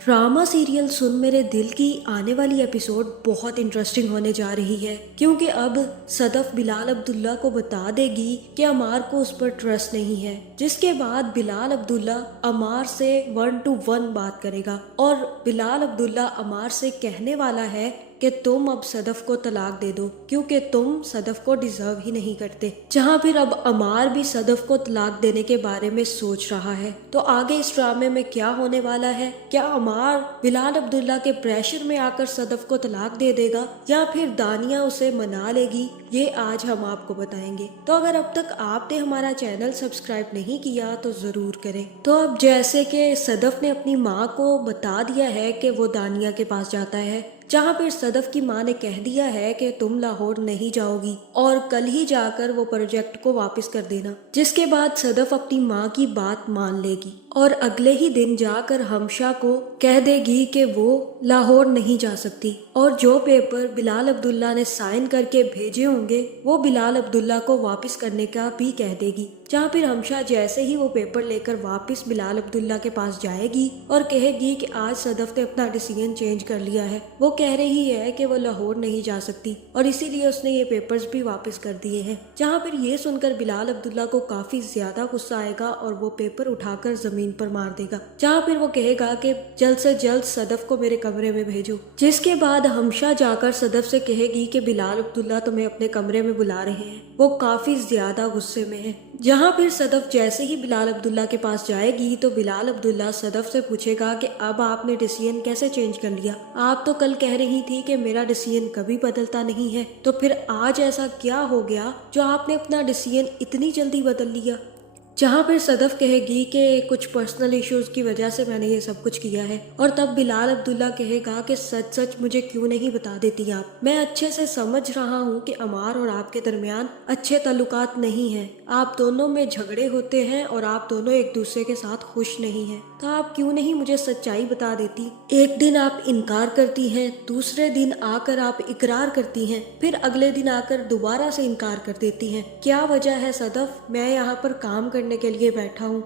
Drama serial सुन मेरे दिल की आने वाली एपिसोड बहुत इंटरेस्टिंग होने जा रही है, क्योंकि अब सदफ बिलाल अब्दुल्ला को बता देगी कि अमार को उस पर ट्रस्ट नहीं है। जिसके बाद बिलाल अब्दुल्ला अमार से 1-to-1 बात करेगा और बिलाल अब्दुल्ला अमार से कहने वाला है कि तुम अब सदफ को तलाक दे दो, क्योंकि तुम सदफ को डिजर्व ही नहीं करते। जहाँ फिर अब अमार भी सदफ को तलाक देने के बारे में सोच रहा है। तो आगे इस ड्रामे में क्या होने वाला है? क्या अमार बिलाल अब्दुल्ला के प्रेशर में आकर सदफ को तलाक दे देगा या फिर दानिया उसे मना लेगी? ये आज हम आपको बताएंगे। तो अगर अब तक आपने हमारा चैनल सब्सक्राइब नहीं किया तो जरूर करें। तो अब जैसे कि सदफ ने अपनी माँ को बता दिया है कि वो दानिया के पास जाता है, जहाँ पर सदफ की माँ ने कह दिया है कि तुम लाहौर नहीं जाओगी और कल ही जाकर वो प्रोजेक्ट को वापस कर देना। जिसके बाद सदफ अपनी माँ की बात मान लेगी और अगले ही दिन जाकर हमशा को कह देगी कि वो लाहौर नहीं जा सकती और जो पेपर बिलाल अब्दुल्ला ने साइन करके भेजे होंगे वो बिलाल अब्दुल्ला को वापस करने का भी कह देगी। जहाँ फिर हमशा जैसे ही वो पेपर लेकर वापस बिलाल अब्दुल्ला के पास जाएगी और कहेगी कि आज सदफ ने अपना डिसीजन चेंज कर लिया है, वो कह रही है कि वो लाहौर नहीं जा सकती और इसीलिए उसने ये पेपर्स भी वापस कर दिए हैं। जहाँ फिर ये सुनकर बिलाल अब्दुल्ला को काफी ज्यादा गुस्सा आएगा और वो पेपर उठाकर जमीन पर मार देगा। जहाँ फिर वो कहेगा कि जल्द से जल्द सदफ को मेरे कमरे में भेजो। जिसके बाद हमशा जाकर सदफ से कहेगी कि बिलाल अब्दुल्ला तुम्हें अपने कमरे में बुला रहे हैं। वो काफी ज्यादा गुस्से में है। जहाँ फिर सदफ जैसे ही बिलाल अब्दुल्ला के पास जाएगी तो बिलाल अब्दुल्ला सदफ से पूछेगा कि अब आपने डिसीजन कैसे चेंज कर लिया? आप तो कल कह रही थी कि मेरा डिसीजन कभी बदलता नहीं है, तो फिर आज ऐसा क्या हो गया जो आपने अपना डिसीजन इतनी जल्दी बदल लिया? जहाँ फिर सदफ कहेगी कि कुछ पर्सनल इश्यूज की वजह से मैंने ये सब कुछ किया है। और तब बिलाल अब्दुल्ला कहेगा कि सच सच मुझे क्यों नहीं बता देती आप? मैं अच्छे से समझ रहा हूँ कि अमार और आपके दरमियान अच्छे ताल्लुकात नहीं हैं, आप दोनों में झगड़े होते हैं और आप दोनों एक दूसरे के साथ खुश नहीं हैं, तो आप क्यों नहीं मुझे सच्चाई बता देती? एक दिन आप इनकार करती हैं, दूसरे दिन आकर आप इकरार करती हैं, फिर अगले दिन आकर दोबारा से इनकार कर देती हैं। क्या वजह है सदफ? मैं यहाँ पर काम करने के लिए बैठा हूँ,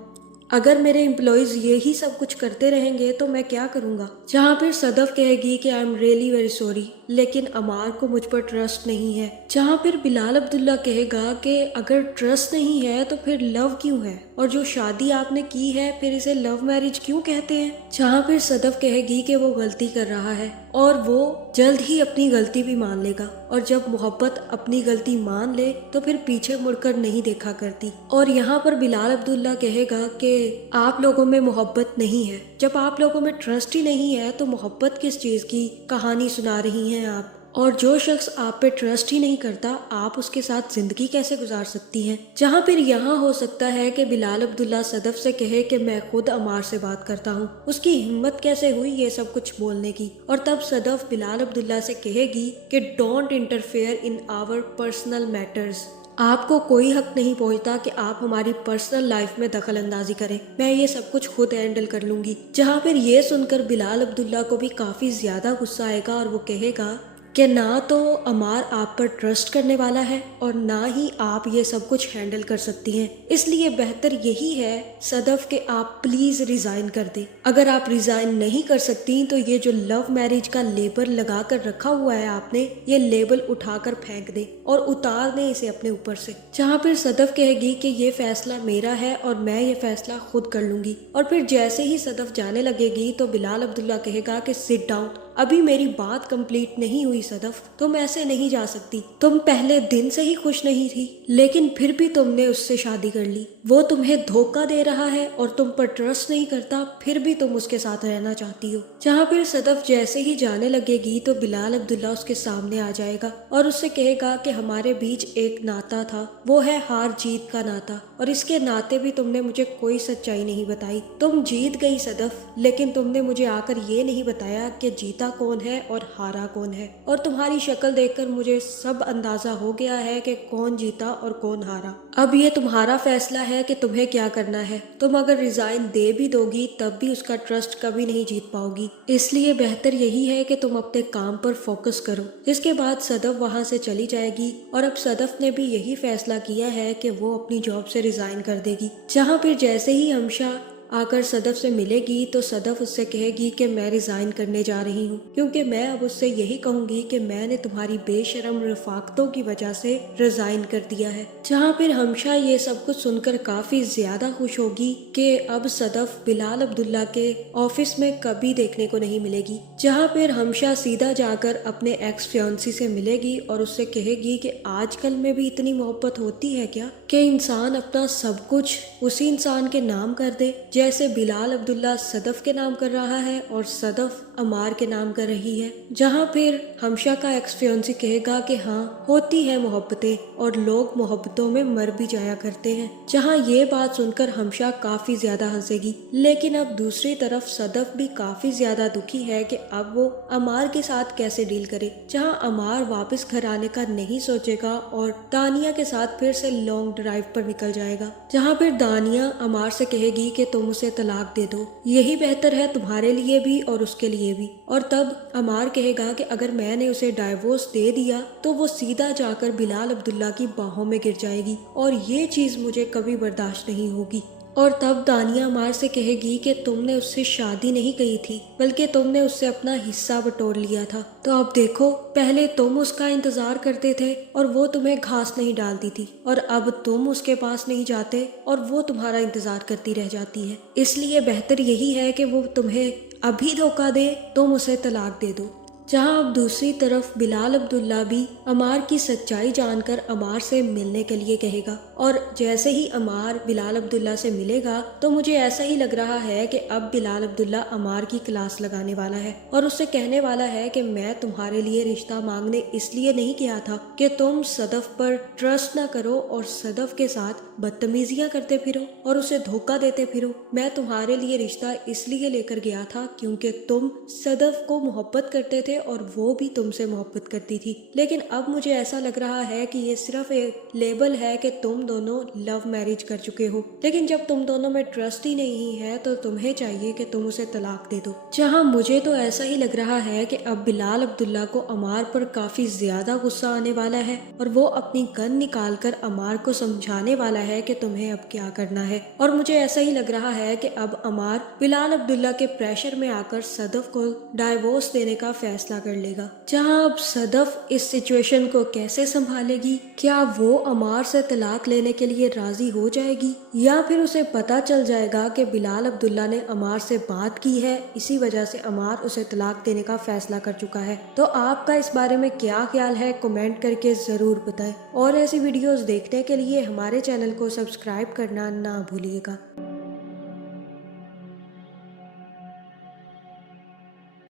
अगर मेरे एम्प्लॉयज यही सब कुछ करते रहेंगे तो मैं क्या करूँगा? जहाँ फिर सदफ कहेगी कि I am really very sorry, लेकिन अमार को मुझ पर ट्रस्ट नहीं है। जहाँ फिर बिलाल अब्दुल्ला कहेगा कि अगर ट्रस्ट नहीं है तो फिर लव क्यों है, और जो शादी आपने की है फिर इसे लव मैरिज क्यों कहते हैं? जहाँ फिर सदफ कहेगी कि वो गलती कर रहा है और वो जल्द ही अपनी गलती भी मान लेगा, और जब मोहब्बत अपनी गलती मान ले तो फिर पीछे मुड़कर नहीं देखा करती। और यहाँ पर बिलाल अब्दुल्ला कहेगा कि आप लोगों में मोहब्बत नहीं है। जब आप लोगों में ट्रस्ट ही नहीं है तो मोहब्बत किस चीज की कहानी सुना रही हैं आप? और जो शख्स आप पे ट्रस्ट ही नहीं करता, आप उसके साथ जिंदगी कैसे गुजार सकती हैं? जहाँ फिर यहाँ हो सकता है कि बिलाल अब्दुल्ला सदफ से कहे कि मैं खुद अमार से बात करता हूँ, उसकी हिम्मत कैसे हुई ये सब कुछ बोलने की? और तब सदफ बिलाल अब्दुल्ला से कहेगी कि don't interfere in our personal matters, आपको कोई हक नहीं पहुंचता कि आप हमारी पर्सनल लाइफ में दखल अंदाजी करें, मैं ये सब कुछ खुद हैंडल कर लूंगी। जहाँ फिर ये सुनकर बिलाल अब्दुल्ला को भी काफी ज्यादा गुस्सा आएगा और वो कहेगा कि ना तो अमार आप पर ट्रस्ट करने वाला है और ना ही आप ये सब कुछ हैंडल कर सकती हैं, इसलिए बेहतर यही है सदफ कि आप प्लीज रिजाइन कर दें। अगर आप रिजाइन नहीं कर सकती तो ये जो लव मैरिज का लेबल लगा कर रखा हुआ है आपने, ये लेबल उठाकर फेंक दे और उतार दें इसे अपने ऊपर से। जहाँ फिर सदफ कहेगी कि ये फैसला मेरा है और मैं ये फैसला खुद कर लूंगी। और फिर जैसे ही सदफ जाने लगेगी तो बिलाल अब्दुल्ला कहेगा कि सिट डाउन, अभी मेरी बात कंप्लीट नहीं हुई सदफ, तुम ऐसे नहीं जा सकती। तुम पहले दिन से ही खुश नहीं थी, लेकिन फिर भी तुमने उससे शादी कर ली। वो तुम्हें धोखा दे रहा है और तुम पर ट्रस्ट नहीं करता, फिर भी तुम उसके साथ रहना चाहती हो। जहाँ फिर सदफ जैसे ही जाने लगेगी तो बिलाल अब्दुल्ला उसके सामने आ जाएगा और उससे कहेगा कि हमारे बीच एक नाता था, वो है हार जीत का नाता, और इसके नाते भी तुमने मुझे कोई सच्चाई नहीं बताई। तुम जीत गई सदफ, लेकिन तुमने मुझे आकर ये नहीं बताया कि जीता कौन है और हारा कौन है। और तुम्हारी शक्ल देखकर मुझे सब अंदाजा हो गया है कि कौन जीता और कौन हारा। अब ये तुम्हारा फैसला है कि तुम्हें क्या करना है। तुम अगर रिजाइन दे भी दोगी तब भी उसका ट्रस्ट कभी नहीं जीत पाओगी, इसलिए बेहतर यही है कि तुम अपने काम पर फोकस करो। जिसके बाद सदफ वहाँ से चली जाएगी और अब सदफ ने भी यही फैसला किया है कि वो अपनी जॉब से रिजाइन कर देगी। जहाँ फिर जैसे ही हमशा आकर सदफ से मिलेगी तो सदफ उससे कहेगी कि मैं रिजाइन करने जा रही हूँ, क्योंकि मैं अब उससे यही कहूंगी कि मैंने तुम्हारी बेशरम रफाकतों की वजह से रिजाइन कर दिया है। जहाँ फिर हमशा ये सब कुछ सुनकर काफी ज्यादा खुश होगी कि अब सदफ बिलाल अब्दुल्ला के ऑफिस में कभी देखने को नहीं मिलेगी। जहाँ फिर हमशा सीधा जाकर अपने एक्स फियांसी से मिलेगी और उससे कहेगी कि आजकल में भी इतनी मोहब्बत होती है क्या कि इंसान अपना सब कुछ उसी इंसान के नाम कर दे, जैसे बिलाल अब्दुल्ला सदफ के नाम कर रहा है और सदफ अमार के नाम कर रही है। जहाँ फिर हमशा का एक्स फियांसी कहेगा कि हाँ होती है मोहब्बतें और लोग मोहब्बतों में मर भी जाया करते हैं। जहाँ ये बात सुनकर हमशा काफी ज्यादा हंसेगी, लेकिन अब दूसरी तरफ सदफ भी काफी ज्यादा दुखी है कि अब वो अमार के साथ कैसे डील करे। जहाँ अमार वापस घर आने का नहीं सोचेगा और दानिया के साथ फिर से लॉन्ग ड्राइव पर निकल जाएगा। जहाँ फिर दानिया अमार से कहेगी कि तुम उसे तलाक दे दो, यही बेहतर है तुम्हारे लिए भी और उसके लिए भी। और तब अमार कहेगा कि अगर मैंने उसे डाइवोर्स दे दिया तो वो सीधा जाकर बिलाल अब्दुल्ला की बाहों में गिर जाएगी और ये चीज मुझे कभी बर्दाश्त नहीं होगी। और तब दानिया अमार से कहेगी कि तुमने उससे शादी नहीं की थी, बल्कि तुमने उससे अपना हिस्सा बटोर लिया था। तो अब देखो, पहले तुम उसका इंतजार करते थे और वो तुम्हें घास नहीं डालती थी, और अब तुम उसके पास नहीं जाते और वो तुम्हारा इंतजार करती रह जाती है। इसलिए बेहतर यही है कि वो तुम्हें अभी धोखा दे, तुम उसे तलाक दे दो। जहां अब दूसरी तरफ बिलाल अब्दुल्ला भी अमार की सच्चाई जानकर अमार से मिलने के लिए कहेगा, और जैसे ही अमार बिलाल अब्दुल्ला से मिलेगा तो मुझे ऐसा ही लग रहा है कि अब बिलाल अब्दुल्ला अमार की क्लास लगाने वाला है और उससे कहने वाला है कि मैं तुम्हारे लिए रिश्ता मांगने इसलिए नहीं गया था कि तुम सदफ पर ट्रस्ट ना करो और सदफ के साथ बदतमीजियां करते फिरो और उसे धोखा देते फिरो। मैं तुम्हारे लिए रिश्ता इसलिए लेकर गया था क्योंकि तुम सदफ को मोहब्बत करते थे और वो भी तुमसे मोहब्बत करती थी। लेकिन अब मुझे ऐसा लग रहा है कि ये सिर्फ एक लेबल है कि तुम दोनों लव मैरिज कर चुके हो, लेकिन जब तुम दोनों में ट्रस्ट ही नहीं है तो तुम्हें चाहिए कि तुम उसे तलाक दे दो। जहां मुझे तो ऐसा ही लग रहा है कि अब बिलाल अब्दुल्ला को अमार पर काफी ज्यादा गुस्सा आने वाला है और वो अपनी गन निकाल कर अमार को समझाने वाला है कि तुम्हें अब क्या करना है। और मुझे ऐसा ही लग रहा है कि अब अमार बिलाल अब्दुल्ला के प्रेशर में आकर सदफ को डाइवोर्स देने का फैसला कर लेगा। जहां अब सदफ इस सिचुएशन को कैसे संभालेगी, क्या वो अमार से तलाक लेने के लिए राजी हो जाएगी या फिर उसे पता चल जाएगा कि बिलाल अब्दुल्ला ने अमार से बात की है, इसी वजह से अमार उसे तलाक देने का फैसला कर चुका है। तो आपका इस बारे में क्या ख्याल है, कमेंट करके जरूर बताएं और ऐसी वीडियोस देखने के लिए हमारे चैनल को सब्सक्राइब करना ना भूलिएगा।